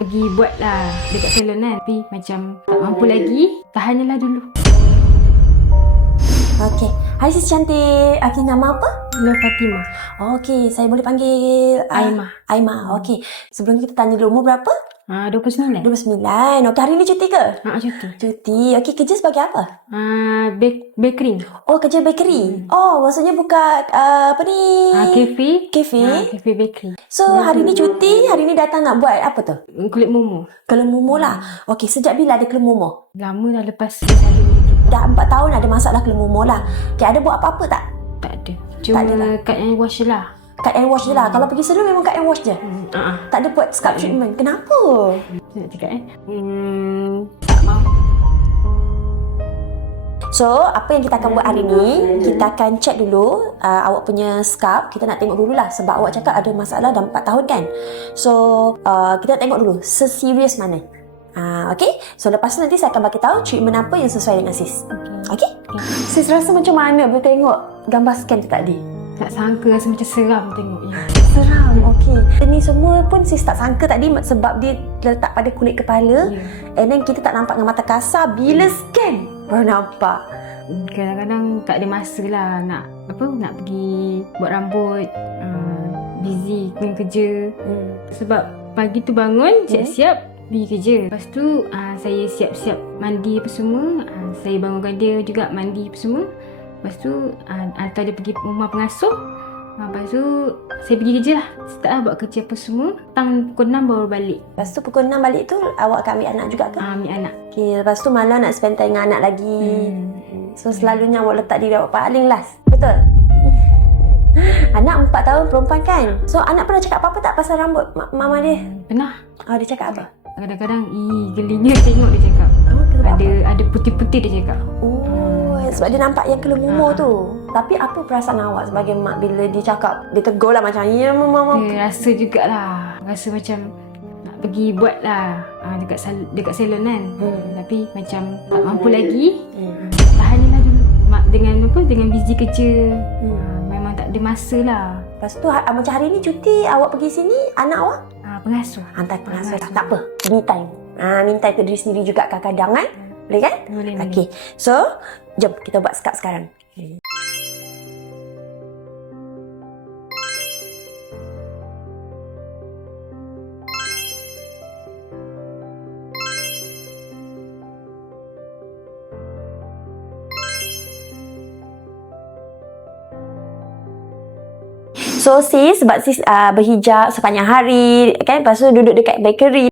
pergi buat lah dekat salon kan. Tapi macam tak mampu lagi. Tahan je lah dulu. Okey. Hai sis cantik. Okey, nama apa? Nur Fatimah. Okey, saya boleh panggil Aimah. Aimah. Okey. Sebelum kita tanya dulu, umur berapa? 29. 29. Okey, hari ni cuti ke? Cuti. Cuti. Okey, kerja sebagai apa? Bakery. Oh, kerja bakery. Oh, maksudnya buka apa ni? Cafe. Cafe. Cafe bakery. So, hari ni cuti, hari ni datang nak buat apa tu? Kulit momo. Kelumomo lah. Okey, sejak bila ada kelumomo? Lama dah lepas salon ni. Dah 4 tahun ada masalah kelumomo lah. Okey, ada buat apa-apa tak? Tak ada. Cuma ada lah. cut and wash je lah. Cut and wash je lah. Kalau pergi salon memang cut and wash je. Tak ada buat scalp treatment. Kenapa? Nak cakap tak mau. So, apa yang kita akan buat hari ni, kita akan check dulu awak punya scalp. Kita nak tengok dululah sebab awak cakap ada masalah dah 4 tahun kan. So, kita nak tengok dulu seserius mana. Okay? So, lepas tu nanti saya akan bagi tahu treatment apa yang sesuai dengan sis. Okay? Sis rasa macam mana bila tengok gambar scan tu tadi? Tak sangka, rasa macam seram tengoknya. Seram, okey. Ini semua pun sis tak sangka tadi sebab dia letak pada kulit kepala. And then kita tak nampak dengan mata kasar. Bila scan, baru nampak. Kadang-kadang tak ada masa lah nak pergi buat rambut. Busy dengan kerja. Sebab pagi tu bangun, siap-siap pergi kerja. Lepas tu saya siap-siap mandi apa semua. Saya bangunkan dia juga mandi apa semua. Lepas tu hantar dia pergi rumah pengasuh. Lepas tu saya pergi kerja lah. Start lah buat kerja apa semua. Pukul 6 baru balik. Lepas tu pukul 6 balik tu awak akan ambil anak juga ke? Ambil anak. Okay, lepas tu malam nak spend time dengan anak lagi. So selalunya awak letak diri awak paling last. Betul? Anak 4 tahun perempuan kan? So anak pernah cakap apa-apa tak pasal rambut mama dia? Pernah. Dia cakap apa? Kadang-kadang gelinya tengok dia cakap. Ada putih-putih dia cakap. Sebab dia nampak yang kelumomo tu. Tapi apa perasaan awak sebagai mak bila dia cakap, dia tegur lah macam, ya mama. Rasa jugalah. Rasa macam nak pergi buat lah dekat salon kan. Tapi macam tak mampu lagi. Tahan je lah dulu. Dengan busy kerja. Memang tak ada masa lah. Lepas tu macam hari ni cuti, awak pergi sini, anak awak? Pengasuh. Hantar pengasuh lah. Tak apa. Me time. Me time ke diri sendiri juga kadang-kadang kan? Boleh kan? Boleh. Okay. So, jom kita buat scalp sekarang. So sis, sebab sis berhijab sepanjang hari kan, lepas tu duduk dekat bakery.